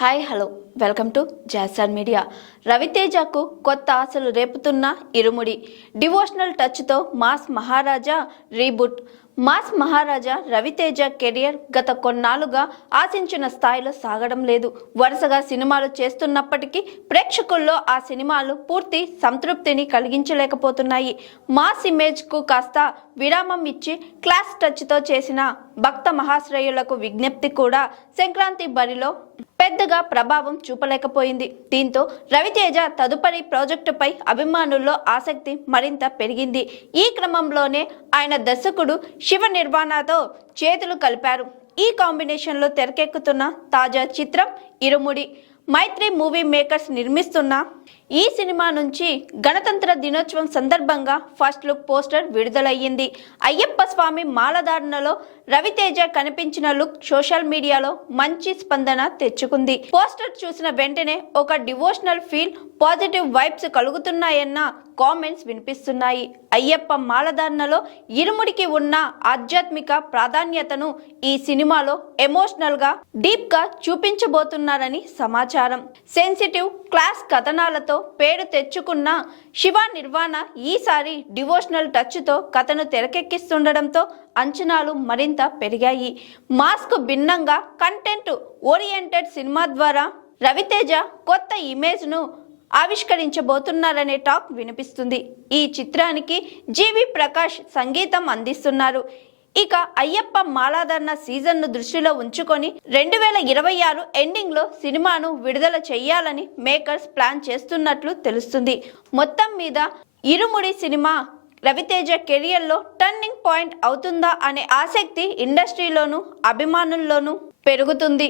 Hi hello welcome to జాసర్ media. రవితేజకు కొత్త ఆశలు రేపుతున్న ఇరుముడి డివోషనల్ టచ్తో mass Maharaja reboot. Mass Maharaja Raviteja career గత కొన్నాళ్లుగా ఆశించిన స్థాయిలో సాగడం లేదు. వరుసగా సినిమాలు చేస్తున్నప్పటికీ ప్రేక్షకుల్లో ఆ సినిమాలు పూర్తి సంతృప్తిని కలిగించలేకపోతున్నాయి. మాస్ ఇమేజ్కు కాస్త విరామం ఇచ్చి క్లాస్ టచ్తో చేసిన భక్త మహాశ్రయులకు విజ్ఞప్తి కూడా సంక్రాంతి బరిలో పెద్దగా ప్రభావం చూపలేకపోయింది. దీంతో రవితేజ తదుపరి ప్రాజెక్టుపై అభిమానుల్లో ఆసక్తి మరింత పెరిగింది. ఈ క్రమంలోనే ఆయన దర్శకుడు శివ నిర్వాణతో చేతులు కలిపారు. ఈ కాంబినేషన్లో తెరకెక్కుతున్న తాజా చిత్రం ఇరుముడి. మైత్రి మూవీ మేకర్స్ నిర్మిస్తున్న ఈ సినిమా నుంచి గణతంత్ర దినోత్సవం సందర్భంగా ఫస్ట్ లుక్ పోస్టర్ విడుదలయ్యింది. అయ్యప్ప స్వామి మాలధారణలో రవితేజ కనిపించిన లుక్ సోషల్ మీడియాలో మంచి స్పందన తెచ్చుకుంది. పోస్టర్ చూసిన వెంటనే ఒక డివోషనల్ ఫీల్, పాజిటివ్ వైబ్స్ కలుగుతున్నాయన్న కామెంట్స్ వినిపిస్తున్నాయి. అయ్యప్ప మాలధారణలో ఇరుముడికి ఉన్న ఆధ్యాత్మిక ప్రాధాన్యతను ఈ సినిమాలో ఎమోషనల్ గా డీప్ గా చూపించబోతున్నారని సమాచారం. సెన్సిటివ్ క్లాస్ కథనాలతో పేరు తెచ్చుకున్న శివ నిర్వాణ ఈసారి డివోషనల్ టచ్తో కథను తెరకెక్కిస్తుండడంతో అంచనాలు మరింత పెరిగాయి. మాస్కు భిన్నంగా కంటెంట్ ఓరియంటెడ్ సినిమా ద్వారా రవితేజ కొత్త ఇమేజ్ను ఆవిష్కరించబోతున్నారనే టాక్ వినిపిస్తుంది. ఈ చిత్రానికి జీవి ప్రకాష్ సంగీతం అందిస్తున్నారు. ఇక అయ్యప్ప మాలాధారణ సీజన్ను దృష్టిలో ఉంచుకొని 2026 ఎండింగ్లో సినిమాను విడుదల చేయాలని మేకర్స్ ప్లాన్ చేస్తున్నట్లు తెలుస్తుంది. మొత్తం మీద ఇరుముడి సినిమా రవితేజ కెరియర్లో టర్నింగ్ పాయింట్ అవుతుందా అనే ఆసక్తి ఇండస్ట్రీలోనూ అభిమానుల్లోనూ పెరుగుతుంది.